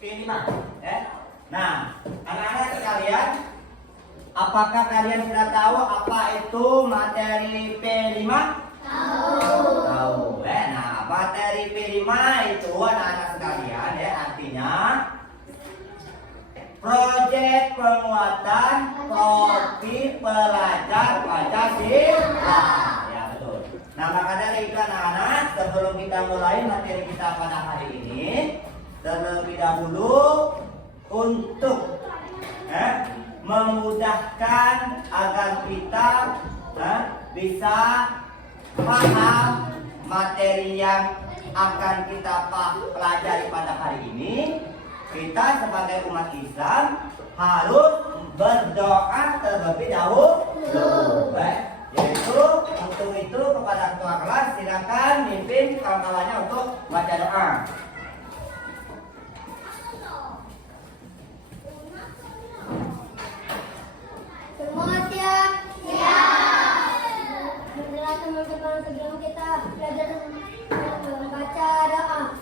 P5. Nah, anak-anak sekalian, apakah kalian sudah tahu apa itu materi P5? Tahu. Nah, materi P5 itu anak-anak sekalian artinya proyek penguatan topik pelajar Pancasila. Ya betul. Nah, maka dari itu anak-anak, sebelum kita mulai materi kita pada hari ini, terlebih dahulu untuk memudahkan agar kita bisa paham materi yang akan kita pelajari pada hari ini, kita sebagai umat Islam harus berdoa terlebih dahulu. Yaitu untuk itu kepada ketua kelas silakan mimpin kawan-kawannya untuk baca doa. Semua siap? Siap. Alhamdulillah teman-teman, sebelum kita belajar membaca doa.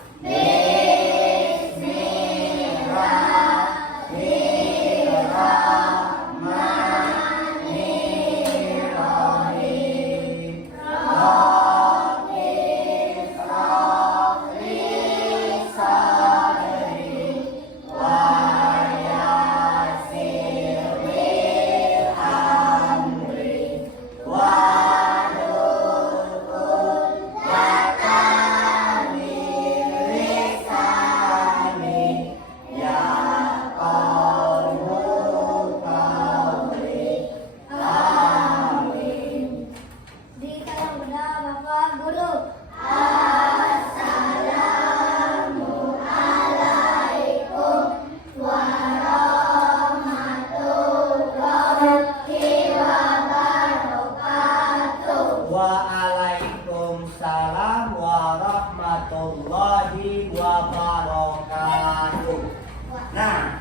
Waalaikumsalam warahmatullahi wabarakatuh. Nah,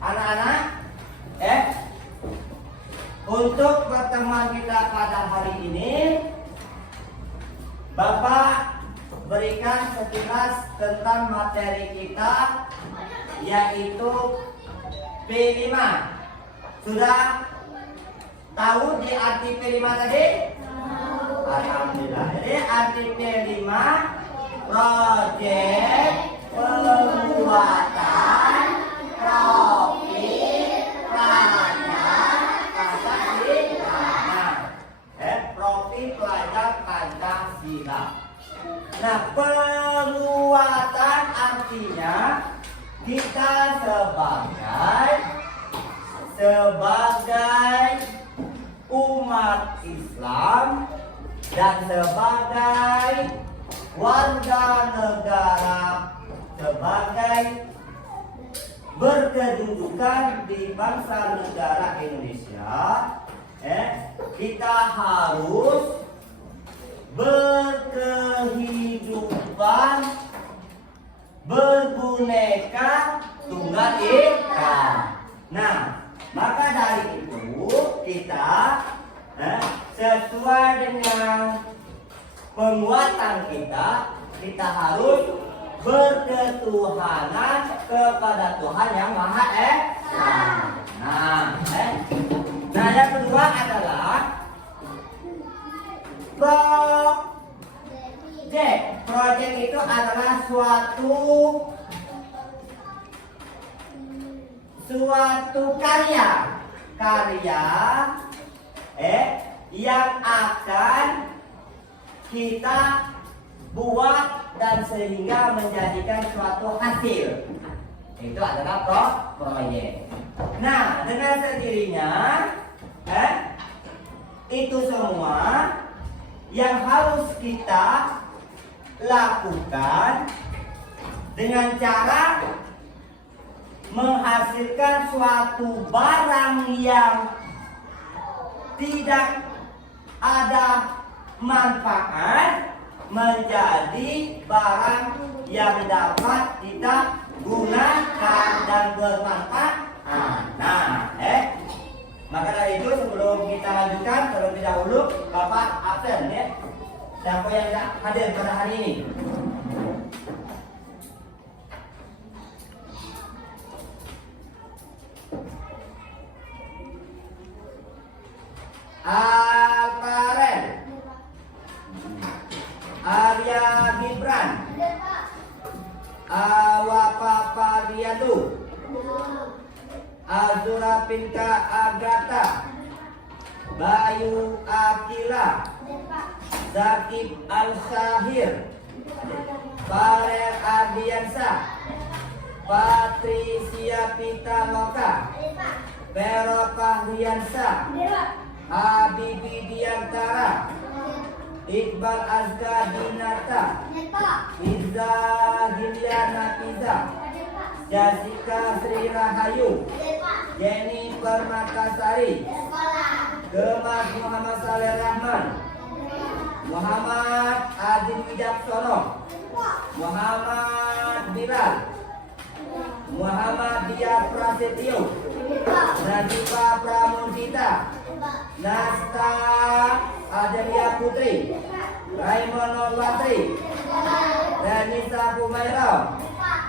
anak-anak, untuk pertemuan kita pada hari ini, Bapak berikan sekilas tentang materi kita, yaitu P5. Sudah tahu di arti P5 tadi? Alhamdulillah. Jadi arti P5 proyek penguatan topik pelajar Pancasila. Topik pelajar Pancasila. Nah, penguatan artinya kita sebagai umat Islam dan sebagai warga negara, sebagai berkedudukan di bangsa negara Indonesia, kita harus berkehidupan berbuneka tunggal ika. Nah, maka dari itu kita sesuai dengan penguatan kita harus berketuhanan kepada Tuhan yang Maha Esa. Nah, yang kedua adalah project itu adalah suatu karya yang akan kita buat dan sehingga menjadikan suatu hasil. Itu adalah proyek. Nah, dengan sendirinya itu semua yang harus kita lakukan dengan cara menghasilkan suatu barang yang tidak ada manfaat menjadi barang yang dapat kita gunakan dan bermanfaat. Maka dari itu sebelum kita lanjutkan terlebih dahulu Bapak absen siapa yang tidak hadir pada hari ini? Alparen. Arya Gibran. Awapapariadu. Azura Pinka Agatha. Bayu Akila. Zakib Al-Syahir. Farel Ardiansa. Patricia Pitaloka. Vero Fahriansa. Habibi Diantara. Iqbal Azka Dinata. Iza Giliana Piza. Jessica Sri Rahayu. Jennifer Makasari. Gemas Muhammad Saleh Rahman. Muhammad Azim Wijaksono. Muhammad Bilal. Muhammad Dias Prasetyo. Najiba Pramudita. Nasta Adelia Putri. Raymond Latri. Renisa Pumaira.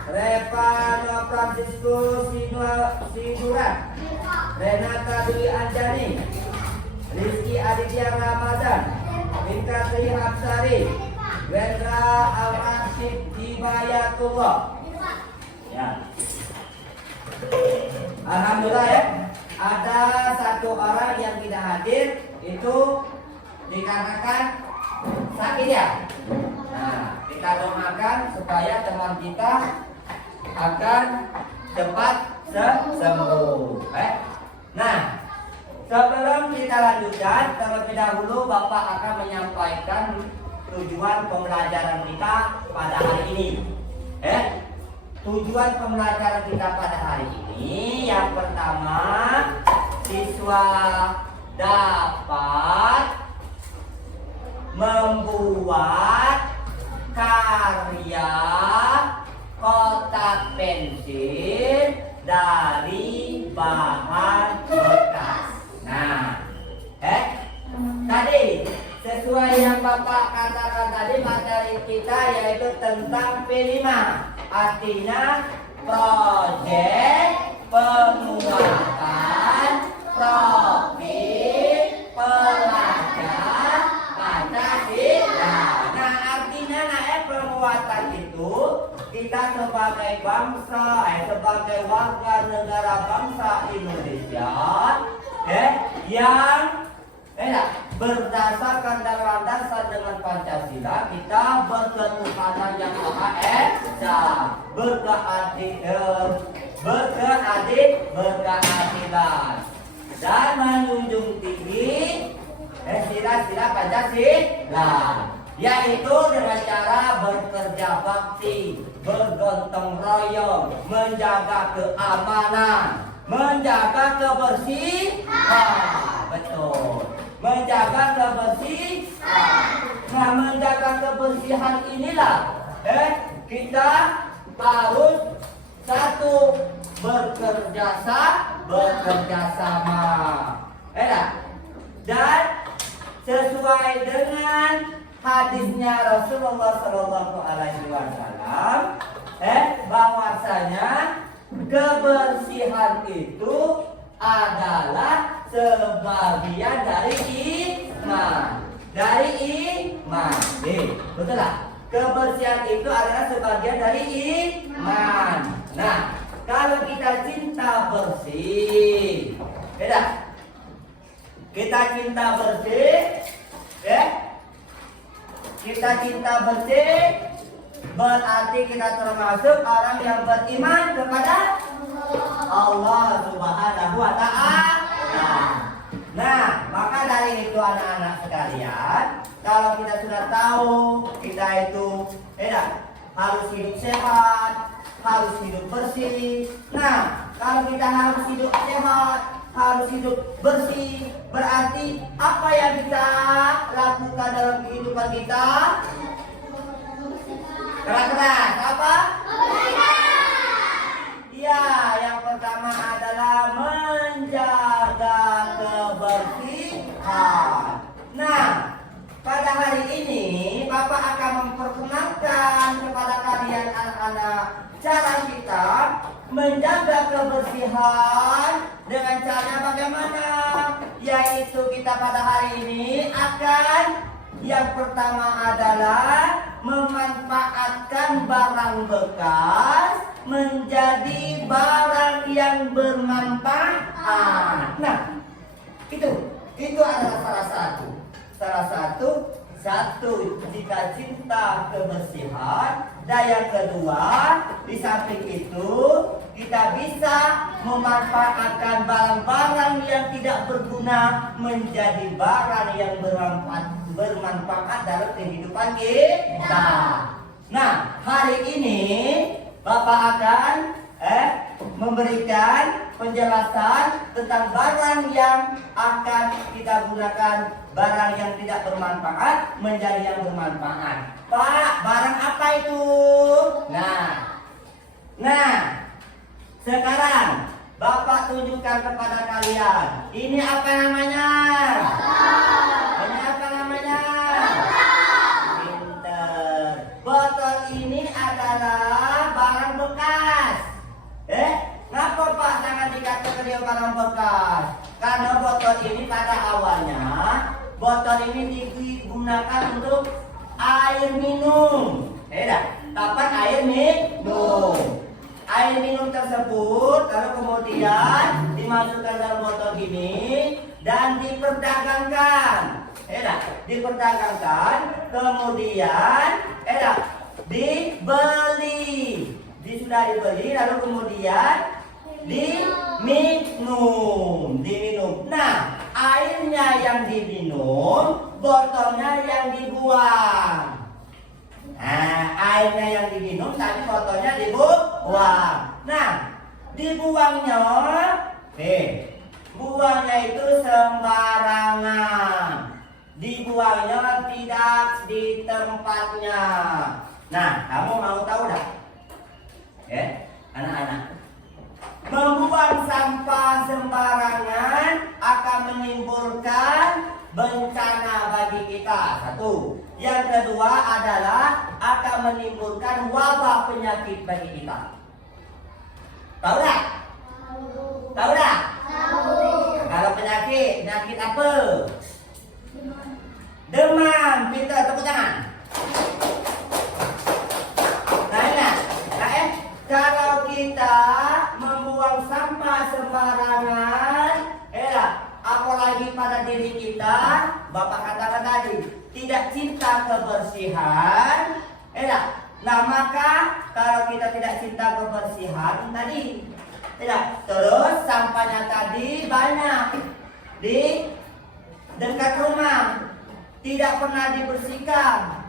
Revano Francisco Sidurat. Renata Dwi Anjani. Rizky Aditya Ramadan. Inkatri Hapsari. Wendra Al-Rashid Hibayatullah. Ya. Alhamdulillah ya. Ada satu orang yang tidak hadir itu dikarenakan sakit ya. Nah, kita doakan supaya teman kita akan cepat sembuh. Nah, sebelum kita lanjutkan, terlebih dahulu Bapak akan menyampaikan tujuan pembelajaran kita pada hari ini. Tujuan pembelajaran kita pada hari ini yang pertama, siswa dapat membuat karya kotak pensil dari bahan bekas. Nah, tadi sesuai yang Bapak katakan tadi, materi kita yaitu tentang P5. Artinya proyek penguatan profil pelajar Pancasila. Nah, artinya penguatan itu kita sebagai bangsa, sebagai warga negara bangsa Indonesia, yang berdasarkan dan landasan dengan Pancasila, kita berketuhanan yang Maha Esa, berkeadilan dan menjunjung tinggi sila-sila Pancasila, yaitu dengan cara bekerja bakti, bergotong royong, menjaga keamanan, menjaga kebersihan. Betul. Menjaga kebersihan. Nah, menjaga kebersihan inilah kita harus satu, bekerja sama. Dan sesuai dengan hadisnya Rasulullah Shallallahu Alaihi Wasallam, bahwasanya kebersihan itu adalah sebagian dari iman. Betul lah? Kebersihan itu adalah sebagian dari iman. Nah, kalau kita cinta bersih, kita cinta bersih, kita cinta bersih, berarti kita termasuk orang yang beriman kepada Allah Subhanahu wa Ta'ala. Nah, maka dari itu anak-anak sekalian, kalau kita sudah tahu kita itu harus hidup sehat, harus hidup bersih. Nah, kalau kita harus hidup sehat, harus hidup bersih, berarti apa yang kita lakukan dalam kehidupan kita? Keras-keras apa? Ya, yang pertama adalah menjaga kebersihan. Nah, pada hari ini Bapak akan memperkenalkan kepada kalian anak-anak cara kita menjaga kebersihan dengan cara bagaimana? yaitu kita pada hari ini akan yang pertama adalah memanfaatkan barang bekas menjadi barang yang bermanfaat. Nah, itu adalah salah satu jika cinta kebersihan. Dan yang kedua, di samping itu kita bisa memanfaatkan barang-barang yang tidak berguna menjadi barang yang bermanfaat dalam kehidupan kita. Nah, hari ini Bapak akan memberikan penjelasan tentang barang yang akan kita gunakan, barang yang tidak bermanfaat menjadi yang bermanfaat. Pak, barang apa itu? Nah, sekarang Bapak tunjukkan kepada kalian. Ini apa namanya? Ini apa namanya? Pinter. Botol ini adalah barang bekas. Kenapa Pak sangat dikatakan dia barang bekas? Karena botol ini pada awalnya, botol ini digunakan untuk air minum. Kapan air minum? Air minum tersebut lalu kemudian dimasukkan dalam botol ini dan diperdagangkan. Diperdagangkan, kemudian dibeli. Sudah dibeli lalu kemudian diminum. Nah, airnya yang diminum, botolnya yang dibuang. Nah, airnya yang diminum tapi botolnya dibuang. Nah, dibuangnya buangnya itu sembarangan. Dibuangnya tidak di tempatnya. Nah, kamu mau tahu dah? Anak-anak, membuang sampah sembarangan akan menimbulkan bencana bagi kita. Satu. Yang kedua adalah akan menimbulkan wabah penyakit bagi kita. Tahu tak? Tahu tak? Kalau penyakit apa? Demam. Pintar, tepuk tangan. Kalau kita membuang sampah sembarangan, apalagi pada diri kita, Bapak katakan tadi, tidak cinta kebersihan, nah maka kalau kita tidak cinta kebersihan tadi, terus sampahnya tadi banyak di dekat rumah, tidak pernah dibersihkan.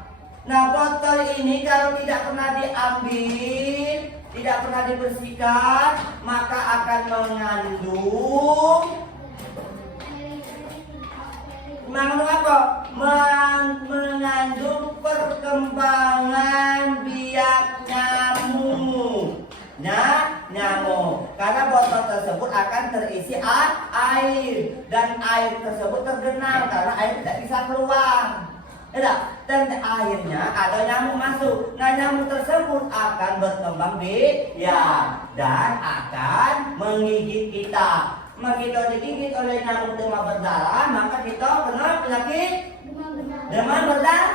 Nah, botol ini kalau tidak pernah diambil, tidak pernah dibersihkan, maka akan mengandung perkembangan biak nyamuk. Karena botol tersebut akan terisi air dan air tersebut tergenang karena air tidak bisa keluar. Dan akhirnya ada nyamuk masuk. Nah, nyamuk tersebut akan berkembang biak dan akan menggigit kita. Kita digigit oleh nyamuk demam berdarah, maka kita kena penyakit demam berdarah.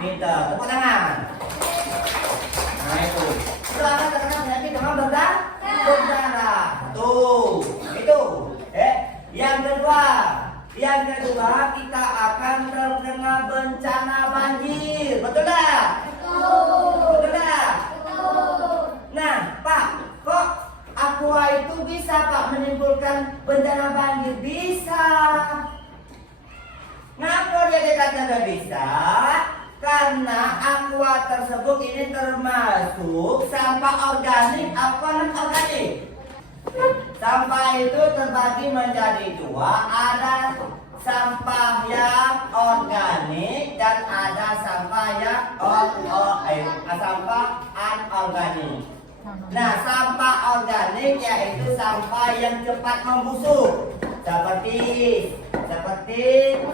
Pintar, tepuk tangan. Nah, itu akan terkena penyakit demam berdarah. Tuh, itu. Yang kedua kita akan terkena bencana banjir. Betul tak? Betul tak? Nah, Pak, kok aqua itu bisa Pak menimbulkan bencana banjir? Bisa. Kenapa dia dikatakan bisa? Karena aqua tersebut ini termasuk sampah organik apa non-organik. Sampah itu terbagi menjadi dua, ada sampah yang organik dan ada sampah yang sampah anorganik. Nah, sampah organik yaitu sampah yang cepat membusuk, seperti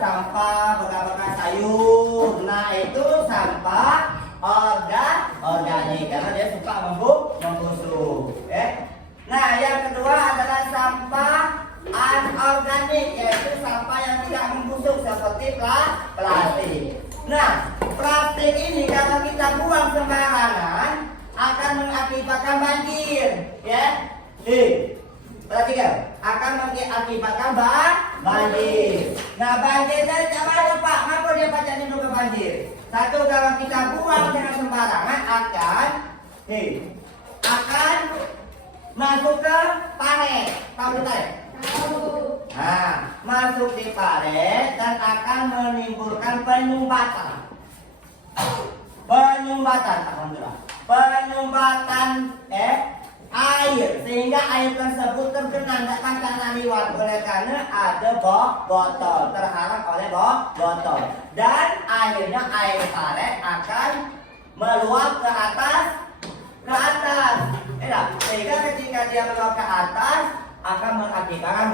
sampah bekas-bekas sayur. Nah, itu sampah organik karena dia suka membusuk. Nah, yang kedua adalah sampah anorganik, yaitu sampah busuk seperti plastik. Nah, plastik ini kalau kita buang sembarangan akan mengakibatkan banjir, ya. Perhatikan, akan mengakibatkan banjir. Nah, banjir dari mana Pak? Kenapa dia baca ini ke banjir? Satu, kalau kita buang dengan sembarangan akan masuk ke paret. Tahu di paret? Nah, masuk di paret dan akan menimbulkan penyumbatan. Alhamdulillah. Penyumbatan air, sehingga air tersebut tergenang karena liwat. Oleh karena ada botol, terhalang oleh botol, dan akhirnya air paret akan meluap ke atas. Sehingga ketika dia meluap ke atas akan mengakibatkan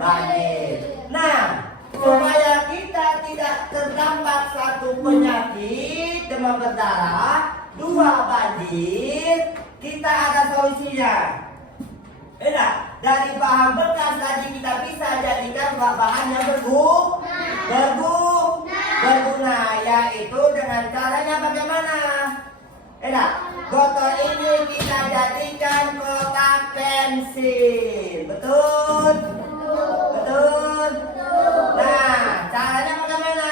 banjir. Nah, supaya kita tidak terdampak satu penyakit demam berdarah, dua banjir, kita ada solusinya. Dari bahan bekas tadi kita bisa jadikan bahan yang berguna, yaitu dengan caranya bagaimana? Botol ini kita jadikan kotak pensil. Betul? Nah, caranya bagaimana?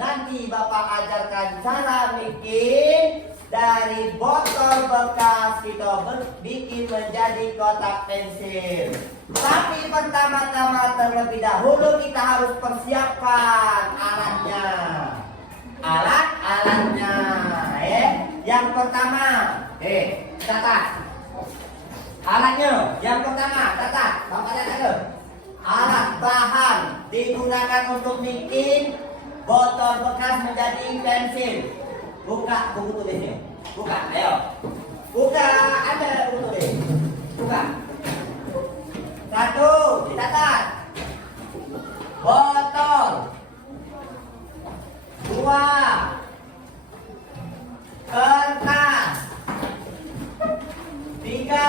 Nanti Bapak ajarkan cara bikin dari botol bekas kita bikin menjadi kotak pensil. Tapi pertama-tama terlebih dahulu kita harus persiapkan alatnya. Alat-alatnya. Yang pertama, catat. Alatnya, yang pertama, catat. Bapak catat. Alat bahan digunakan untuk bikin botol bekas menjadi pensil. Buka buku tulisnya. Buka, ayo. Buka, ada buku tulis. Buka. Satu, dicatat. Botol. Dua. Kertas. Tiga.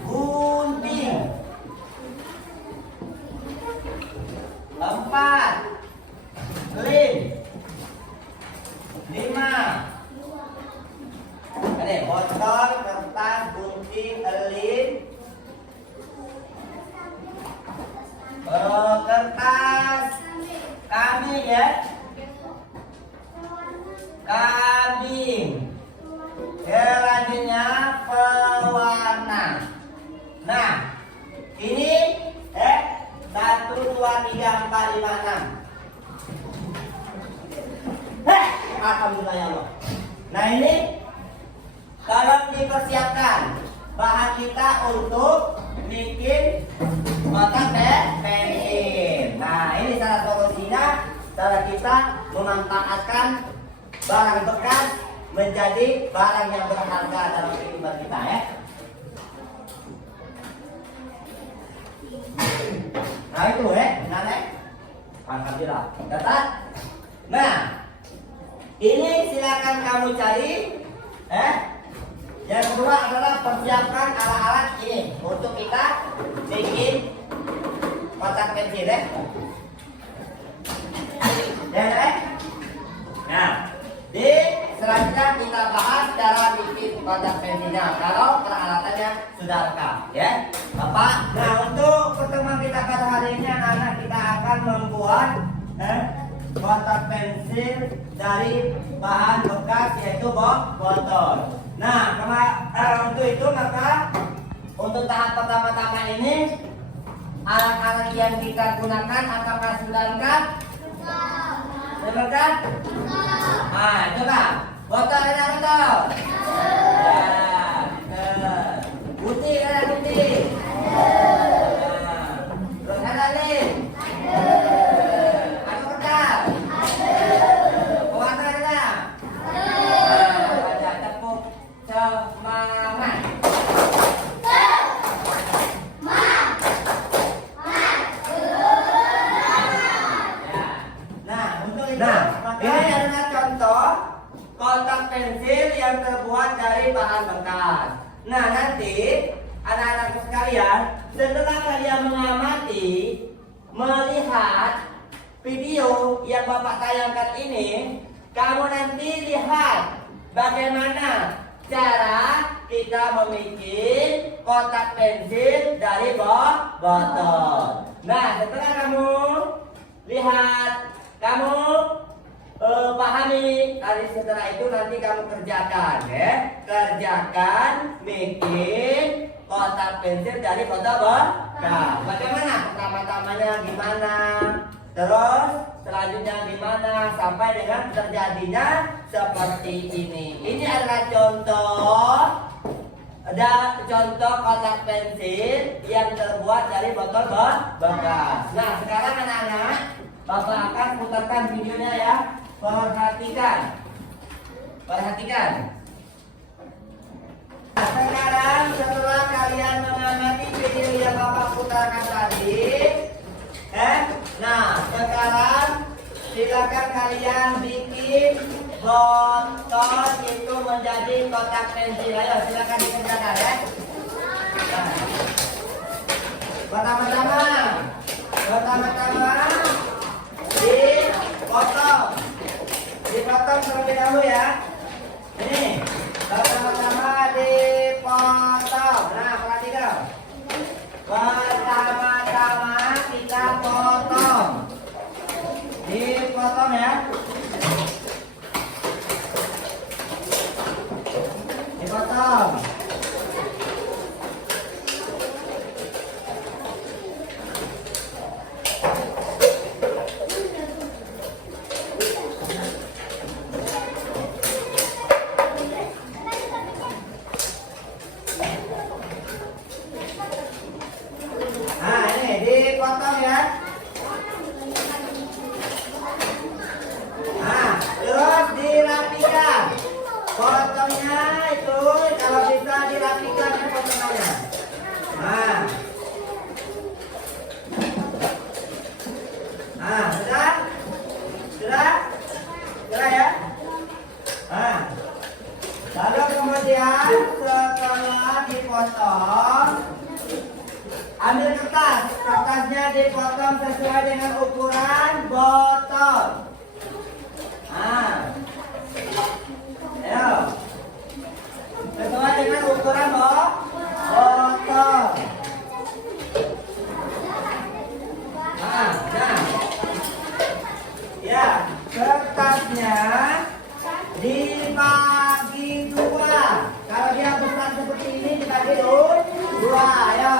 Gunting. Empat. Lem. 5. Ada botol, kertas, gunting, lem, kertas, kambing ya, kambing. Selanjutnya pewarna. Nah, ini 1, 2, 3, 4, 5, 6. Alhamdulillah ya Allah. Nah, ini kalau dipersiapkan bahan kita untuk bikin kotak pensil. Nah, ini salah solusinya, cara kita memanfaatkan barang bekas menjadi barang yang berharga dalam kehidupan kita ya. Nah itu benar Alhamdulillah. Dapat? Nah, ini silakan kamu cari. Yang kedua adalah persiapkan alat-alat ini untuk kita bikin kotak pensil ya. Nah, di selanjutnya kita bahas cara bikin kotak pensilnya kalau peralatannya sudah lengkap ya, Bapak. Nah, untuk pertemuan kita pada hari ini anak kita akan membuat kotak pensil dari bahan bekas yaitu botol. Nah, untuk itu maka untuk tahap pertama-tama ini alat-alat yang kita gunakan apakah sudah lengkap? Lengkap? Nah, coba botol ada botol. Ya, putih ada putih. Terus ada lem. Ada kertas. Pewarna ada. Baca tepuk semangat. Ini adalah contoh kotak pensil yang terbuat dari bahan bekas. Nah, nanti anak-anak sekalian, setelah kalian mengamati melihat video yang Bapak tayangkan ini, kamu nanti lihat bagaimana cara kita membuat kotak pensil dari botol. Nah, setelah kamu lihat, kamu pahami, setelah itu nanti kamu kerjakan, ya. Kerjakan bikin kotak pensil dari botol bekas. Bagaimana? Pertama-tamanya gimana? Terus selanjutnya gimana sampai dengan terjadinya seperti ini. Ini adalah contoh kotak pensil yang terbuat dari botol bekas. Nah, sekarang anak-anak, Bapak akan putarkan videonya ya. Perhatikan. Sekarang setelah kalian mengamati video yang Bapak putarkan tadi, nah sekarang silakan kalian bikin botol itu menjadi kotak pensil. Ayo silakan dikerjakan ya. Nah, pertama-tama dipotong terlebih dahulu ya. Ini pertama-tama dipotong. Nah, perhatikan. Pertama-tama kita potong. Dipotong ya. Dipotong. Nah, ini dipotong ya. Nah, terus dirapikan. Potongnya itu kalau bisa dirapikan potongannya. Nah. Nah, sudah? Sudah ya? Nah. Lalu kemudian setelah dipotong, ambil kertasnya dipotong sesuai dengan ukuran botol. Nah, ayo, sesuai dengan ukuran botol. Nah, ya, kertasnya dibagi dua. Kalau dia besar seperti ini dibagi dua, ayo.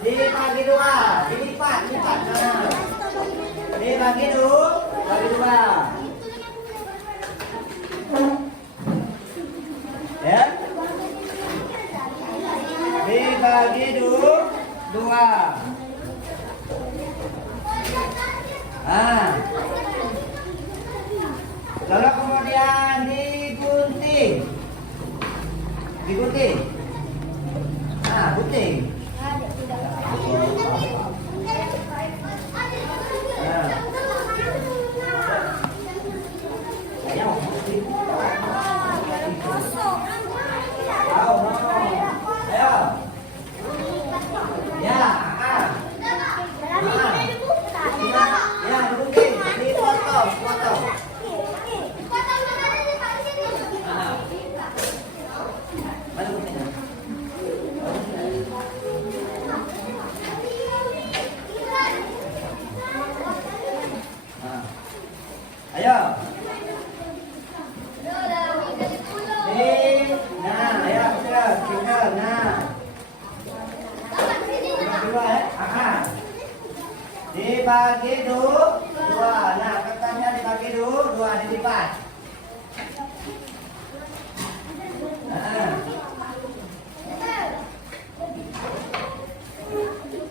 Dibagi dua, dilipat. Nah. Dibagi dua. Ya. Dibagi dua. Nah. Lalu kemudian digunting. Nah, gunting. Ayo. Nah, ayo kita. Nah. Dibagi dua. Nah, kertasnya dibagi dua, dilipat. Nah.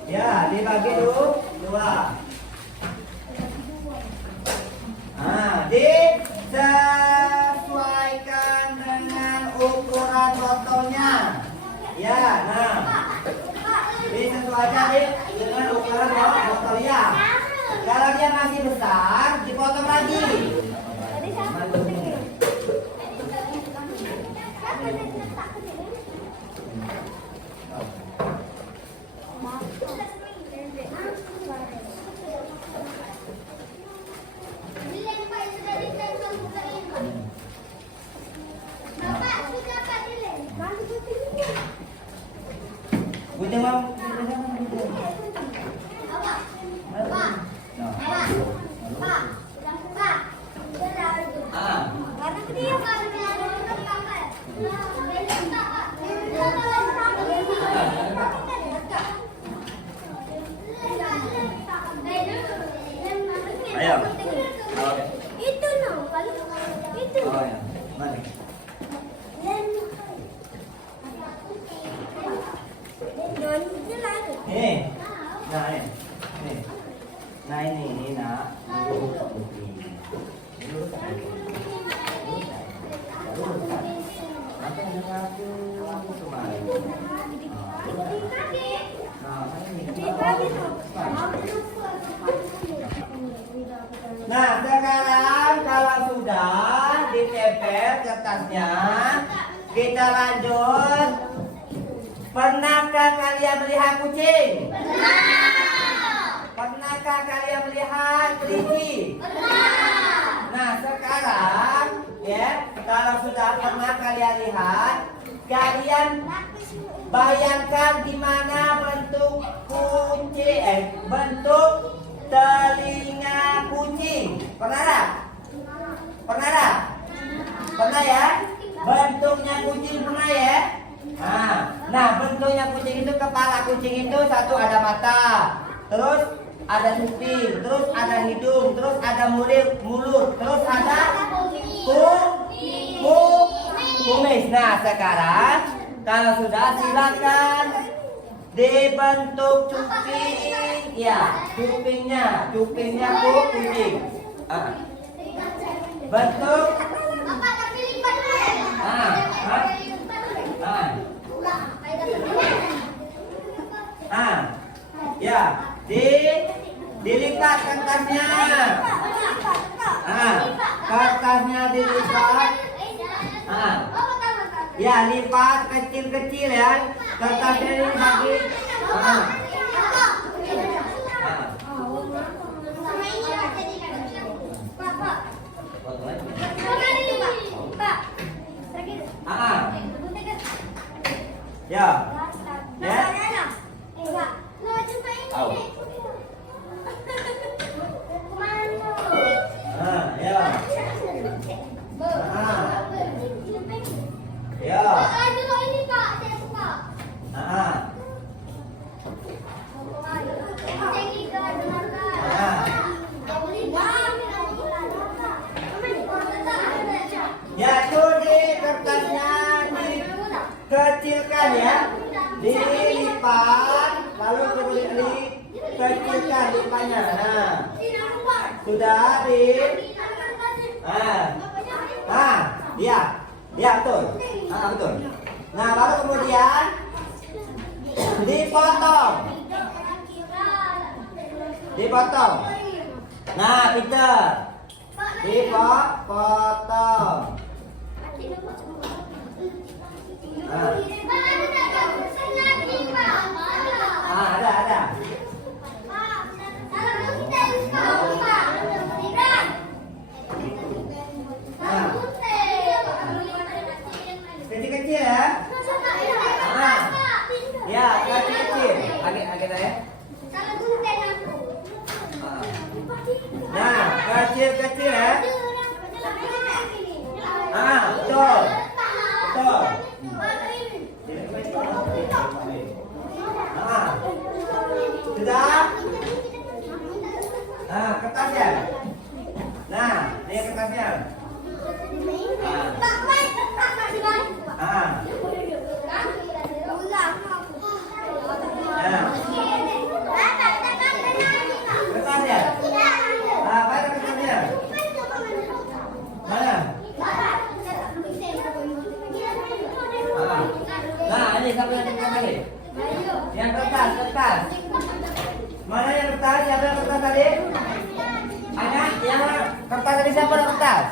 Ya, dibagi dua. Nah, disesuaikan dengan ukuran botolnya. Ya, nah. Disesuaikan dengan ukuran botol ya. Kalau dia masih besar, dipotong lagi. Kita mau. Ayo. Itu no, itu. Oh ya. Mana? Ini. Nah, ini. Nah, ini nak. Nah, sekarang kalau sudah ditempel kertasnya, kita lanjut. Pernahkah kalian melihat kucing? Pernahkah kalian melihat kelinci? Nah, sekarang ya, kalau sudah pernah kalian lihat, kalian bayangkan di mana bentuk bentuk telinga kucing. Pernah tak? Pernah tak? Pernah ya? Bentuknya kucing pernah ya? Nah, bentuknya kucing itu, kepala kucing itu satu ada mata, terus ada kuping, terus ada hidung, terus ada mulut, terus ada kumis. Nah, sekarang kalau sudah silakan dibentuk cuping, ya, cupingnya kucing. Bentuk. Ya, dilipat kertasnya. Kertasnya dilipat. Ya, lipat kecil-kecil ya. Kertasnya dibagi. Ya. Ya. Ya. Ini Pak, saya suka. Ya, itu di kertasnya dikecilkan ya, dilipat, lalu dikecilkan lipatnya. Nah, sudah ya betul, betul. Nah, baru kemudian dipotong. Nah, Peter, dipotong. Ada. Kecil-kecil ya. Ya, kecil-kecil. Agak ya. Nah, kecil-kecil ya. Betul. Sudah? Kertasnya. Nah, ini kertasnya. Kertasnya. Apa kertasnya? Mana? Nah, ini siapa yang tadi? Yang kertas. Mana yang kertas? Siapa yang kertas tadi? Ada yang kertas tadi, siapa yang kertas?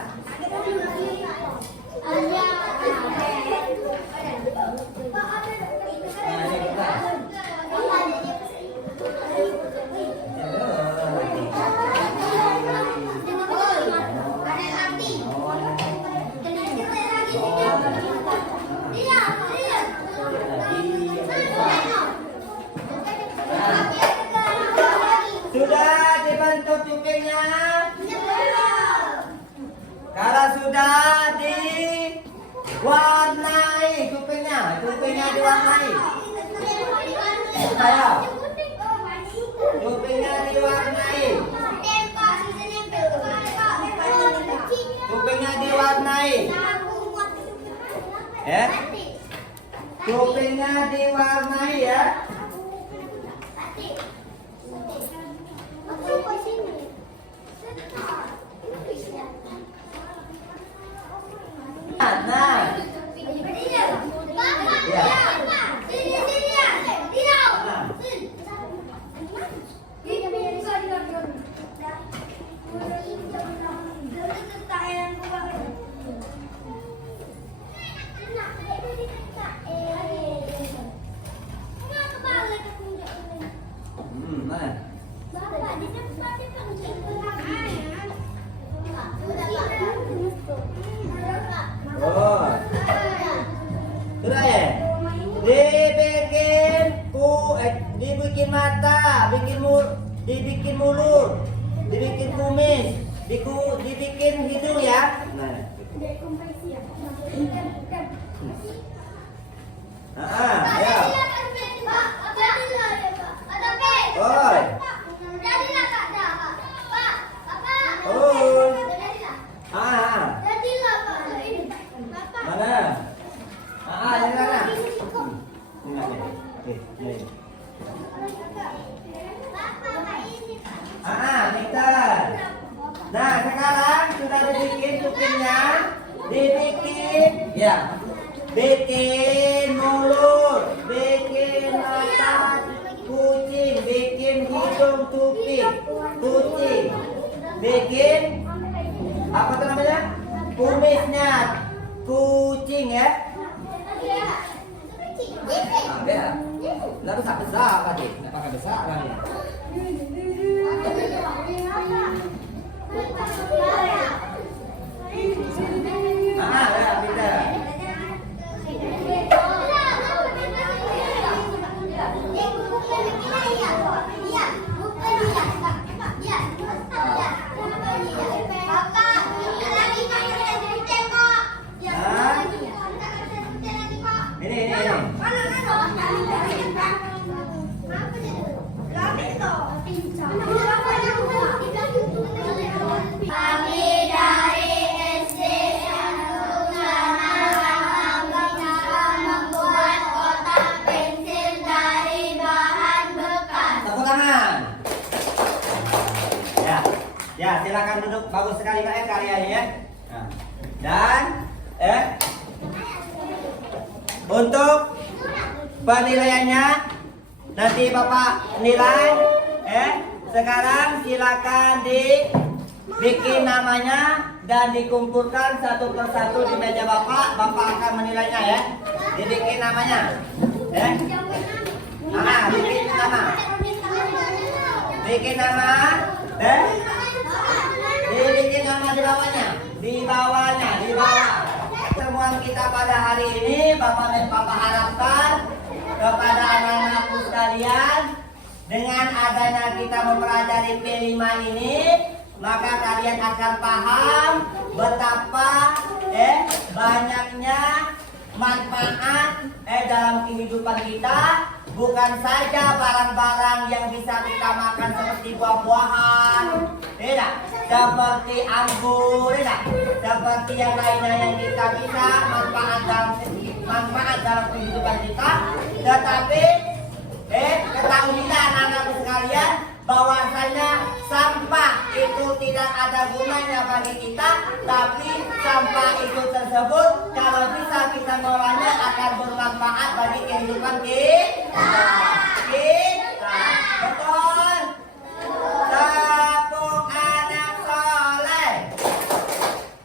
diwarnai. Ayo. Kupingnya diwarnai. Kupingnya diwarnai. Ya. Kupingnya diwarnai ya. Nah. Oh. Sudah ya? Dibikin mata, dibikin mulut, dibikin kumis, dibikin hidung ya. Nah. Ya. Oi. Oi. Mana? Yang mana? Pintar. Nah, sekarang sudah dibikin kupingnya, dibikin, ya, bikin mulut, bikin mata kucing, bikin hidung kucing, bikin apa tuh namanya? Kumisnya kucing ya. Lalu tak besar tadi, tak pakai besar lagi. Ya, pintar. Kami dari SD membuat kotak pensil dari bahan bekas. Tepuk tangan. Ya, silakan duduk. Bagus sekali Kak karyanya ya. Nah, dan untuk penilaiannya nanti Bapak nilai. Sekarang silakan dibikin namanya dan dikumpulkan satu persatu di meja Bapak. Bapak akan menilainya ya. Dibikin namanya. Bikin nama. Bikin nama. Dibikin nama di bawahnya. Di bawah. Temuan kita pada hari ini Bapak harapkan kepada anak-anakku sekalian, dengan adanya kita mempelajari P5 ini, maka kalian akan paham betapa banyaknya manfaat dalam kehidupan kita. Bukan saja barang-barang yang bisa kita makan seperti buah-buahan, tidak, seperti anggur, tidak, seperti yang lainnya yang kita bisa manfaat dalam kehidupan kita. Tetapi ketahuilah anak-anakku sekalian bahwasanya sampah itu tidak ada gunanya bagi kita, tapi sampah itu tersebut kalau bisa kita ngolahnya akan bermanfaat bagi kehidupan kita. Betul? Tepuk anak soleh.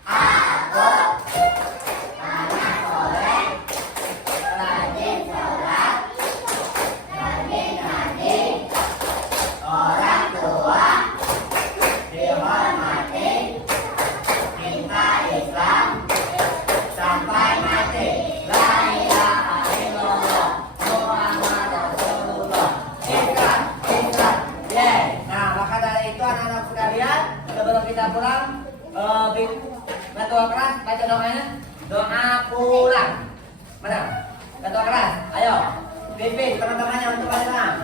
Aku anak soleh, rajin sholat, rajin orang tua, dihormati, cinta Islam sampai mati. La ilaha illallah Muhammad Rasulullah. Islam. Nah, maka dari itu anak-anak sekalian, sebelum kita pulang, baca keras, baca doanya, doa pulang. Mana? Ketua keras. Ayo. Pimpin teman-temannya untuk pada.